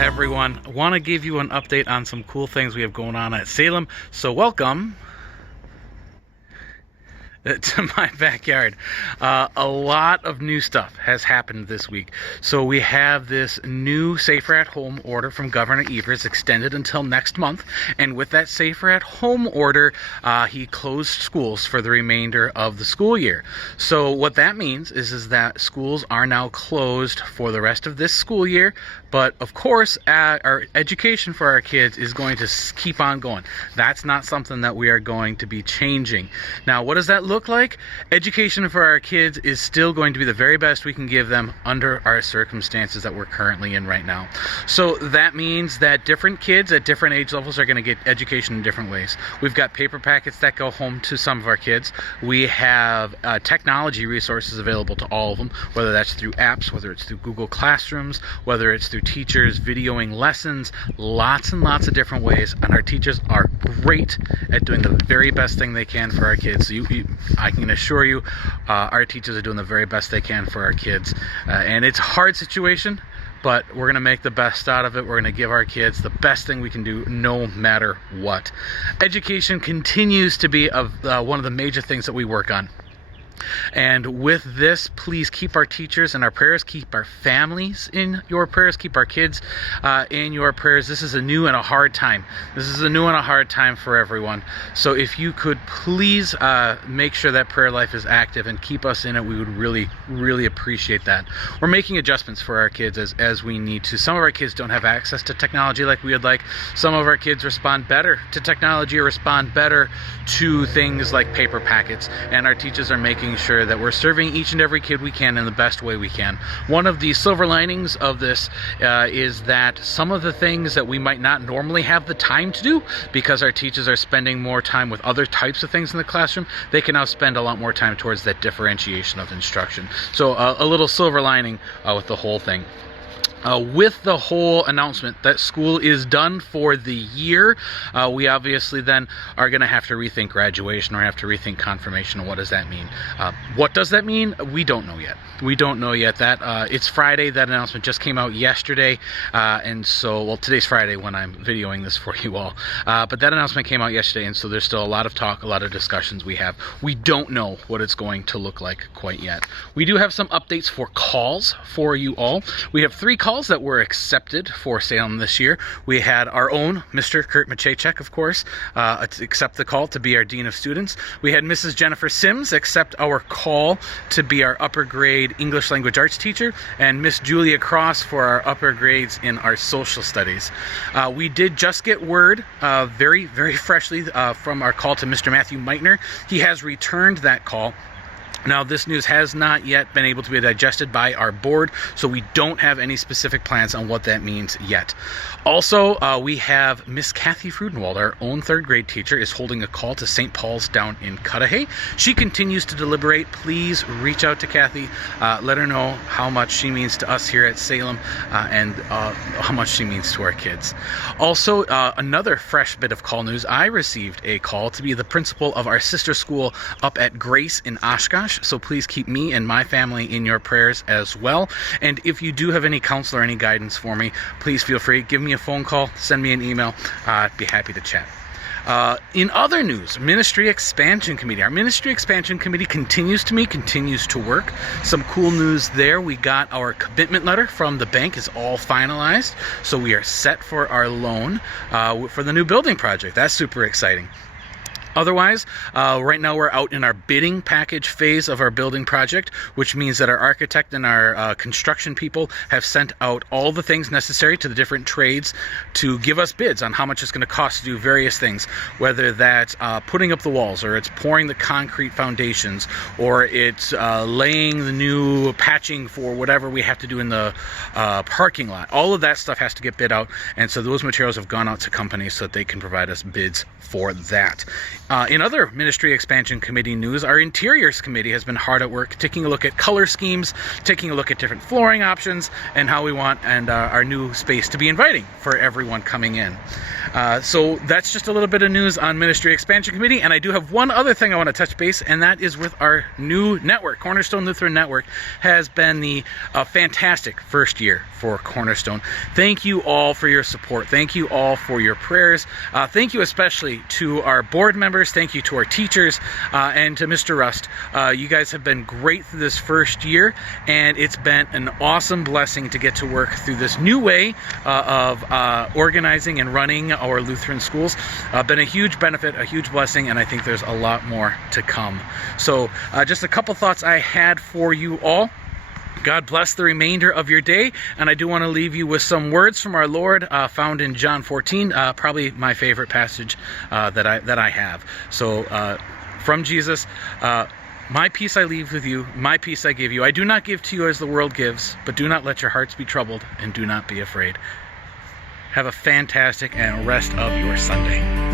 everyone. I want to give you an update on some cool things we have going on at Salem. So welcome to my backyard. A lot of new stuff has happened this week. So we have this new Safer at Home order from Governor Evers extended until next month. And with that Safer at Home order, he closed schools for the remainder of the school year. So what that means is that schools are now closed for the rest of this school year. But of course, our education for our kids is going to keep on going. That's not something that we are going to be changing. Now, what does that look like? Education for our kids is still going to be the very best we can give them under our circumstances that we're currently in right now. So that means that different kids at different age levels are going to get education in different ways. We've got paper packets that go home to some of our kids. We have technology resources available to all of them, whether that's through apps, whether it's through Google Classrooms, whether it's through teachers videoing lessons, lots and lots of different ways. And our teachers are great at doing the very best thing they can for our kids. So I can assure you, our teachers are doing the very best they can for our kids. And it's a hard situation, but we're going to make the best out of it. We're going to give our kids the best thing we can do no matter what. Education continues to be one of the major things that we work on. And with this, please keep our teachers in our prayers, keep our families in your prayers, keep our kids in your prayers. This is a new and a hard time. This is a new and a hard time for everyone. So if you could please make sure that prayer life is active and keep us in it, we would really, really appreciate that. We're making adjustments for our kids as we need to. Some of our kids don't have access to technology like we would like. Some of our kids respond better to technology or respond better to things like paper packets. And our teachers are making sure that we're serving each and every kid we can in the best way we can. One of the silver linings of this is that some of the things that we might not normally have the time to do because our teachers are spending more time with other types of things in the classroom, they can now spend a lot more time towards that differentiation of instruction. So a little silver lining with the whole thing. With the whole announcement that school is done for the year, we obviously then are going to have to rethink graduation or have to rethink confirmation. What does that mean? What does that mean? We don't know yet. We don't know yet. It's Friday. That announcement just came out yesterday. And so, well, today's Friday when I'm videoing this for you all. But that announcement came out yesterday. And so there's still a lot of talk, a lot of discussions we have. We don't know what it's going to look like quite yet. We do have some updates for calls for you all. We have 3 calls that were accepted for Salem this year. We had our own Mr. Kurt Machacek, of course, accept the call to be our Dean of Students. We had Mrs. Jennifer Sims accept our call to be our upper grade English Language Arts teacher, and Miss Julia Cross for our upper grades in our social studies. We did just get word very, very freshly from our call to Mr. Matthew Meitner. He has returned that call. Now, this news has not yet been able to be digested by our board, so we don't have any specific plans on what that means yet. Also, we have Miss Kathy Frudenwald, our own 3rd grade teacher, is holding a call to St. Paul's down in Cudahy. She continues to deliberate. Please reach out to Kathy. Let her know how much she means to us here at Salem and how much she means to our kids. Also, another fresh bit of call news. I received a call to be the principal of our sister school up at Grace in Oshkosh. So please keep me and my family in your prayers as well. And if you do have any counsel or any guidance for me, please feel free. Give me a phone call, send me an email. I'd be happy to chat. In other news, Ministry Expansion Committee. Our Ministry Expansion Committee continues to work. Some cool news there. We got our commitment letter from the bank is all finalized. So we are set for our loan for the new building project. That's super exciting. Otherwise, right now we're out in our bidding package phase of our building project, which means that our architect and our construction people have sent out all the things necessary to the different trades to give us bids on how much it's going to cost to do various things, whether that's putting up the walls, or it's pouring the concrete foundations, or it's laying the new patching for whatever we have to do in the parking lot. All of that stuff has to get bid out, and so those materials have gone out to companies so that they can provide us bids for that. In other Ministry Expansion Committee news, our Interiors Committee has been hard at work taking a look at color schemes, taking a look at different flooring options, and how we want our new space to be inviting for everyone coming in. So that's just a little bit of news on Ministry Expansion Committee, and I do have one other thing I want to touch base, and that is with our new network. Cornerstone Lutheran Network has been the fantastic first year for Cornerstone. Thank you all for your support. Thank you all for your prayers. Thank you especially to our board members. Thank you to our teachers and to Mr. Rust. You guys have been great through this first year, and it's been an awesome blessing to get to work through this new way of organizing and running our Lutheran schools. Been a huge benefit, a huge blessing, and I think there's a lot more to come. So just a couple thoughts I had for you all. God bless the remainder of your day, and I do want to leave you with some words from our Lord found in John 14, probably my favorite passage that I have. So from Jesus, my peace I leave with you, my peace I give you. I do not give to you as the world gives, but do not let your hearts be troubled, and do not be afraid. Have a fantastic and rest of your Sunday.